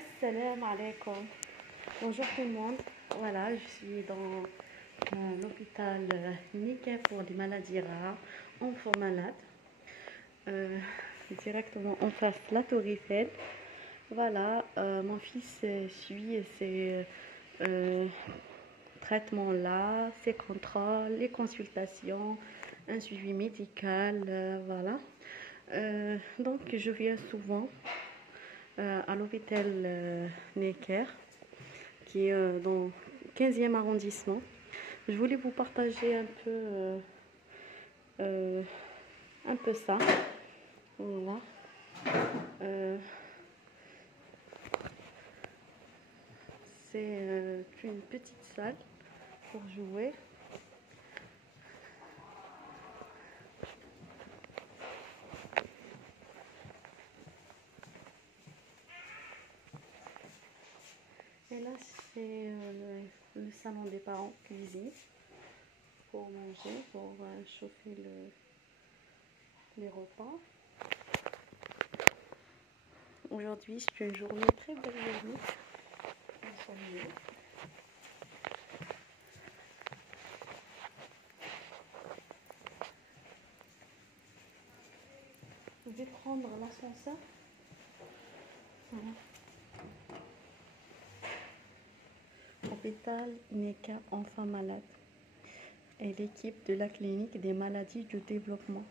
Assalamu alaikum. Bonjour tout le monde. Voilà, je suis dans l'hôpital Nika pour les maladies rares, enfants malades. Directement en face la Tour Eiffel. Voilà, mon fils suit ces traitements-là, ses contrôles, les consultations, un suivi médical. Voilà. Donc, je viens souvent à l'hôpital Necker, qui est dans le 15e arrondissement. Je voulais vous partager un peu ça. Voilà. C'est une petite salle pour jouer. Et là, c'est le salon des parents, cuisine, pour manger, pour chauffer les repas. Aujourd'hui, c'est une journée, très belle journée. Je vais prendre l'ascenseur. Voilà. Hôpital Neka enfants malades et l'équipe de la clinique des maladies du développement.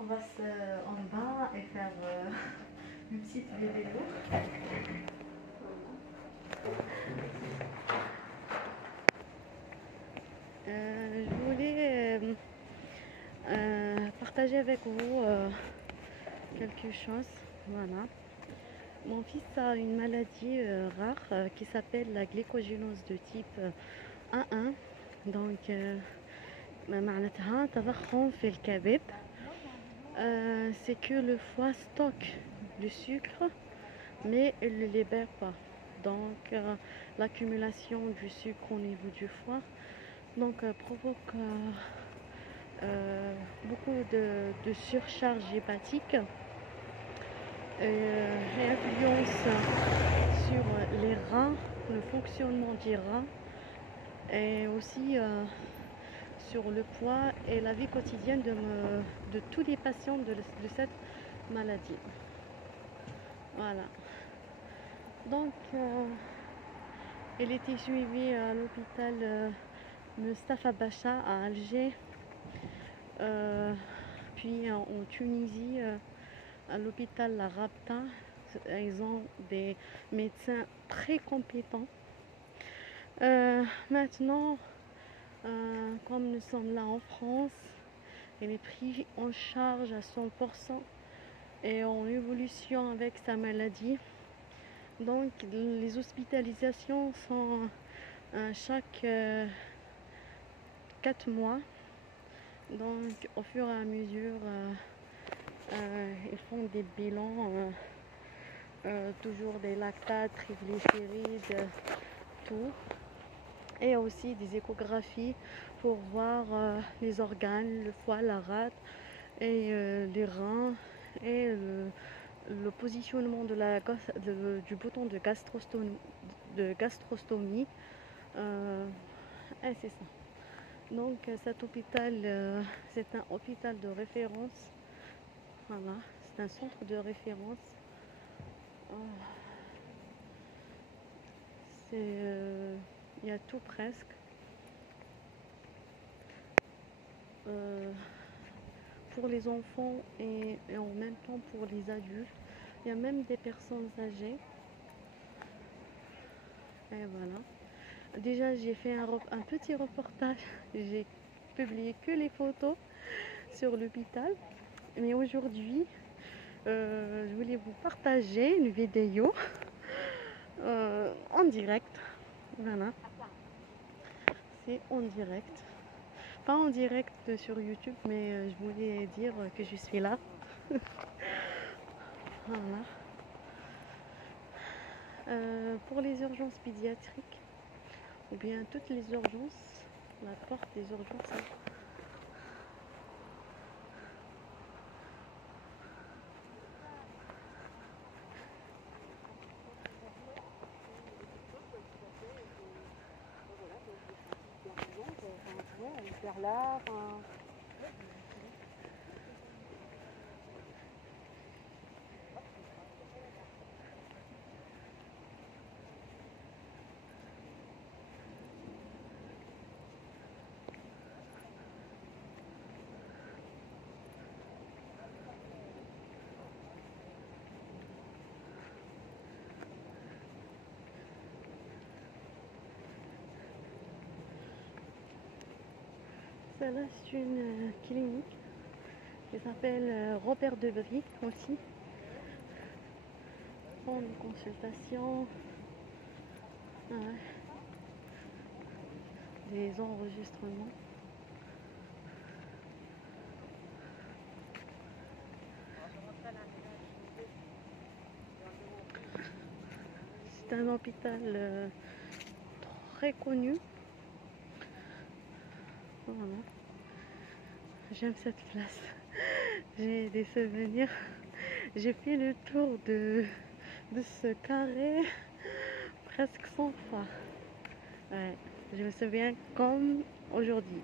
On va en bas et faire une petite vidéo. Je voulais partager avec vous quelque chose. Voilà. Mon fils a une maladie rare qui s'appelle la glycogénose de type 1-1. Donc, معناتها تضخم في الكبد. C'est que le foie stocke du sucre, mais il ne le libère pas. Donc, l'accumulation du sucre au niveau du foie provoque beaucoup de surcharge hépatique et influence sur les reins, le fonctionnement des reins, et aussi sur le poids et la vie quotidienne de tous les patients de cette maladie. Voilà. Donc, il était suivi à l'hôpital Mustafa Bacha à Alger, puis en Tunisie à l'hôpital La Rabta. Ils ont des médecins très compétents. Maintenant, comme nous sommes là en France, il est pris en charge à 100% et en évolution avec sa maladie. Donc les hospitalisations sont chaque 4 mois. Donc au fur et à mesure, ils font des bilans, toujours des lactates, triglycérides, tout. Et aussi des échographies pour voir les organes, le foie, la rate et les reins et le positionnement du bouton de gastrostomie. Et c'est ça. Donc cet hôpital, c'est un hôpital de référence. Voilà, c'est un centre de référence. Il y a tout presque. Pour les enfants et en même temps pour les adultes. Il y a même des personnes âgées. Et voilà. Déjà, j'ai fait un petit reportage. J'ai publié que les photos sur l'hôpital. Mais aujourd'hui, je voulais vous partager une vidéo en direct. Voilà. C'est en direct. pas en direct sur YouTube, mais je voulais dire que je suis là. Voilà. Pour les urgences pédiatriques, ou bien toutes les urgences, la porte des urgences. Hein. Vers là, Celle-là, c'est une clinique qui s'appelle Robert Debry aussi. Pour une consultation, des enregistrements. C'est un hôpital très connu. Voilà. J'aime cette place. J'ai des souvenirs. J'ai fait le tour de ce carré presque 100 fois. Ouais, je me souviens comme aujourd'hui.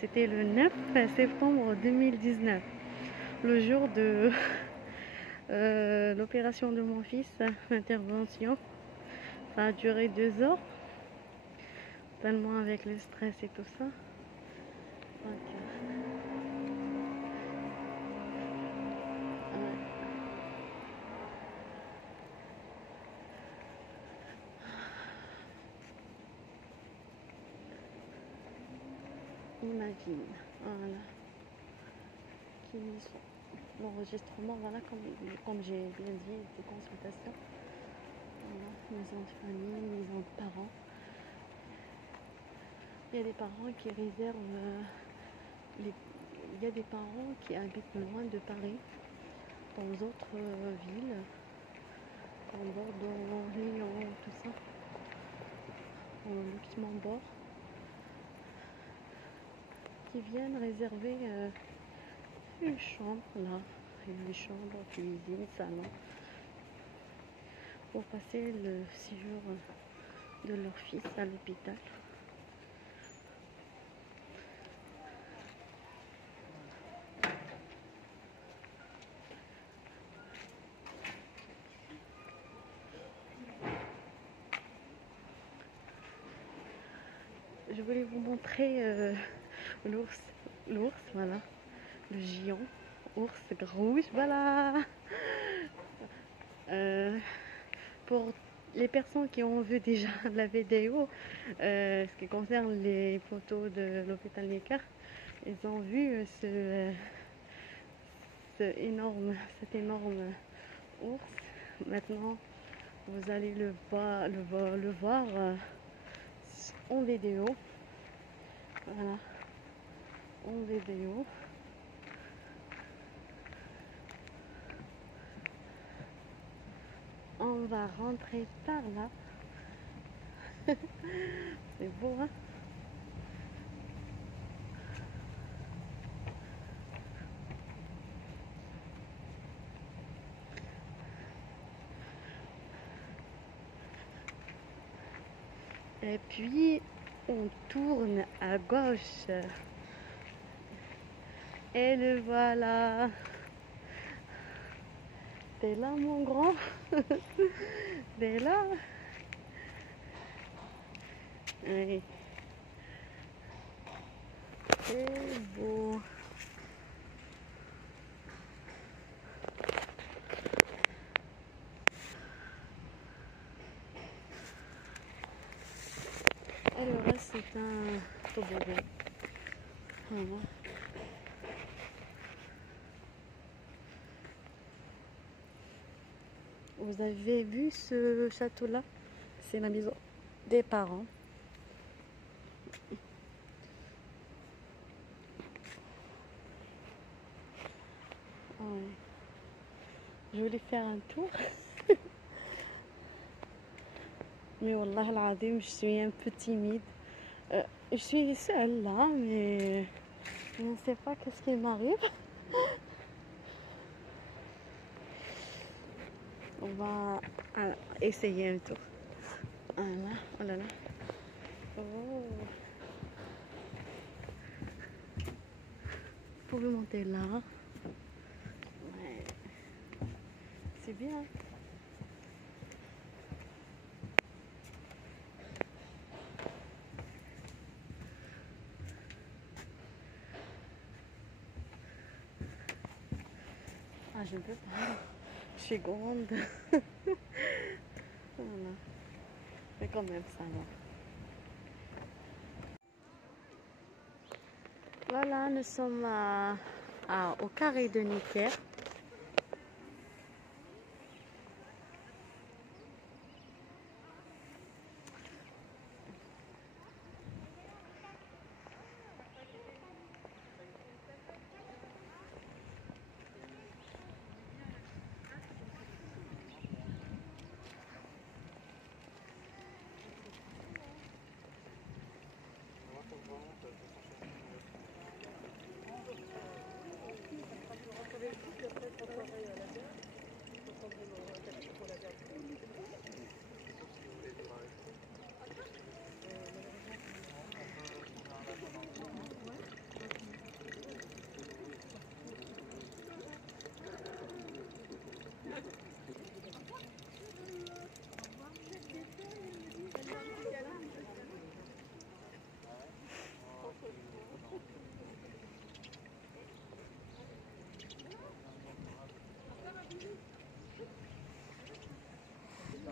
C'était le 9 septembre 2019, le jour de l'opération de mon fils, l'intervention. Ça a duré 2 heures, tellement avec le stress et tout ça. Donc, imagine, voilà, l'enregistrement, voilà, comme j'ai bien dit, des consultations, voilà, maison de famille, maison de parents. Il y a des parents qui réservent, il y a des parents qui habitent loin de Paris, dans d'autres villes, comme Bordeaux, Lyon, tout ça, au Luxembourg, qui viennent réserver une chambre là, une chambre, cuisine, salon, pour passer le séjour de leur fils à l'hôpital. Je voulais vous montrer l'ours, voilà, le géant, ours rouge, voilà. Pour les personnes qui ont vu déjà la vidéo, ce qui concerne les photos de l'hôpital Necker, ils ont vu cet énorme ours. Maintenant, vous allez le voir en vidéo. Voilà, en vidéo. On va rentrer par là. C'est beau, hein? Et puis, on tourne à gauche. Et le voilà. T'es là, mon grand? T'es là? Oui. C'est beau. Et le reste, c'est un toboggan. Voilà. Vous avez vu ce château-là? C'est la maison des parents. Ouais. Je voulais faire un tour. Mais wallah al-azim, je suis un peu timide. Je suis seule là, mais je ne sais pas qu'est-ce qui m'arrive. On va essayer un tour. Voilà, oh là là. Oh. Vous pouvez monter là. Ouais. C'est bien. Ah, je ne peux pas. Je suis grande. Voilà. Mais quand même, ça va. Voilà, nous sommes au carré de Necker.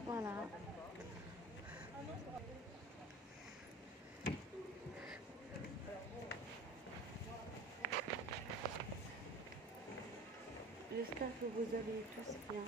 Voilà. J'espère que vous allez tous bien.